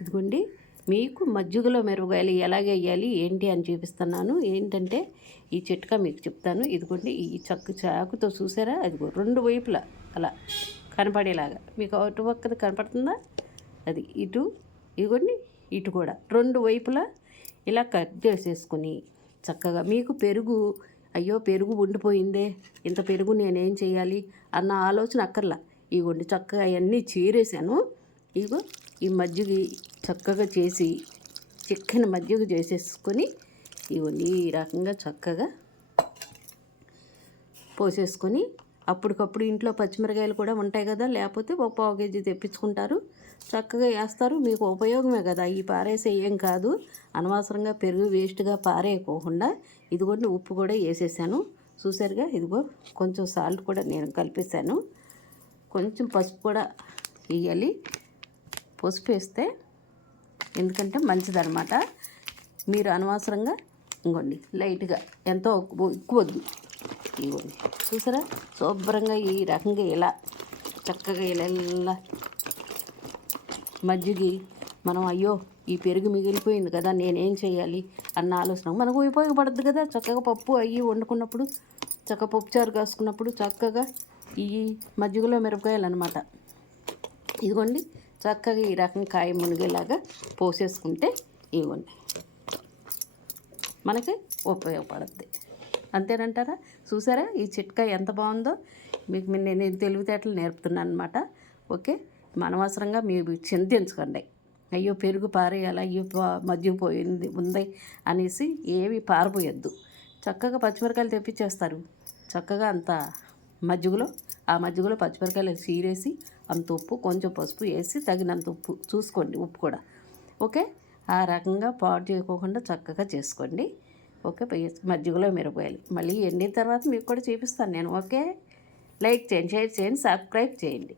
ఇదిగోండి, మీకు మజ్జిగలో మిరపకాయలు ఎలాగ వేయాలి ఏంటి అని చూపిస్తున్నాను. ఏంటంటే ఈ చిట్కా మీకు చెప్తాను. ఇదిగోండి, ఈ చాకుతో చూసారా, అదిగో రెండు వైపులా అలా కనపడేలాగా మీకు అటు పక్కది కనపడుతుందా, అది ఇటు, ఇదిగోండి ఇటు కూడా రెండు వైపులా ఇలా కట్ చేసేసుకొని చక్కగా మీకు పెరుగు, అయ్యో పెరుగు ఉండిపోయిందే, ఇంత పెరుగు నేనేం చేయాలి అన్న ఆలోచన అక్కర్లా. ఇదిగోండి చక్కగా అవన్నీ చీరేసాను. ఇదిగో ఈ మజ్జిగ చక్కగా చేసి చిక్కని మజ్జిగ చేసేసుకొని ఇవన్నీ ఈ రకంగా చక్కగా పోసేసుకొని అప్పటికప్పుడు ఇంట్లో పచ్చిమిరకాయలు కూడా ఉంటాయి కదా, లేకపోతే ఒక పావు కేజీ తెప్పించుకుంటారు, చక్కగా వేస్తారు. మీకు ఉపయోగమే కదా, ఈ పారేసే ఏం కాదు. అనవసరంగా పెరుగు వేస్ట్గా పారేయకోకుండా ఇదిగోండి ఉప్పు కూడా వేసేసాను చూసారుగా. ఇదిగో కొంచెం సాల్ట్ కూడా నేను కలిపేసాను. కొంచెం పసుపు కూడా వేయాలి. పసుపు వేస్తే ఎందుకంటే మంచిదన్నమాట. మీరు అనవసరంగా ఇంకోండి లైట్గా ఎంతో ఎక్కువ వద్దు. ఇవ్వండి చూసారా, శుభ్రంగా ఈ రకంగా ఇలా చక్కగా ఇలా మజ్జిగి మనం అయ్యో ఈ పెరుగు మిగిలిపోయింది కదా నేనేం చేయాలి అన్న ఆలోచన మనకు ఉపయోగపడుతుంది కదా. చక్కగా పప్పు అయ్యి వండుకున్నప్పుడు, చక్కగా పప్పుచారు కాసుకున్నప్పుడు చక్కగా ఈ మజ్జిగలో మిరపకాయలు అనమాట. ఇదిగోండి చక్కగా ఈ రకం కాయ మునిగేలాగా పోసేసుకుంటే ఇవ్వండి మనకి ఉపయోగపడుద్ది. అంతేనంటారా? చూసారా ఈ చిట్కా ఎంత బాగుందో. మీకు నేను తెలివితేటలు నేర్పుతున్నాను అనమాట. ఓకే, అనవసరంగా మీరు చింతించకండి, అయ్యో పెరుగు పారేయాలి, అయ్యో మజ్జిగ పోయింది ఉంది అనేసి ఏవి పారపోయొద్దు. చక్కగా పచ్చిమిరకాయలు తెప్పించేస్తారు, చక్కగా అంత మజ్జిగలో ఆ మజ్జిగలో పచ్చిమిరకాయలు చీరేసి అంత ఉప్పు కొంచెం పసుపు వేసి తగినంత ఉప్పు చూసుకోండి, ఉప్పు కూడా ఓకే. ఆ రకంగా పాడు చేయకోకుండా చక్కగా చేసుకోండి. ఓకే, మజ్జిగలో మిరపకాయలు మళ్ళీ ఎండిన తర్వాత మీకు కూడా చూపిస్తాను నేను. ఓకే, లైక్ చేయండి, షేర్ చేయండి, సబ్స్క్రైబ్ చేయండి.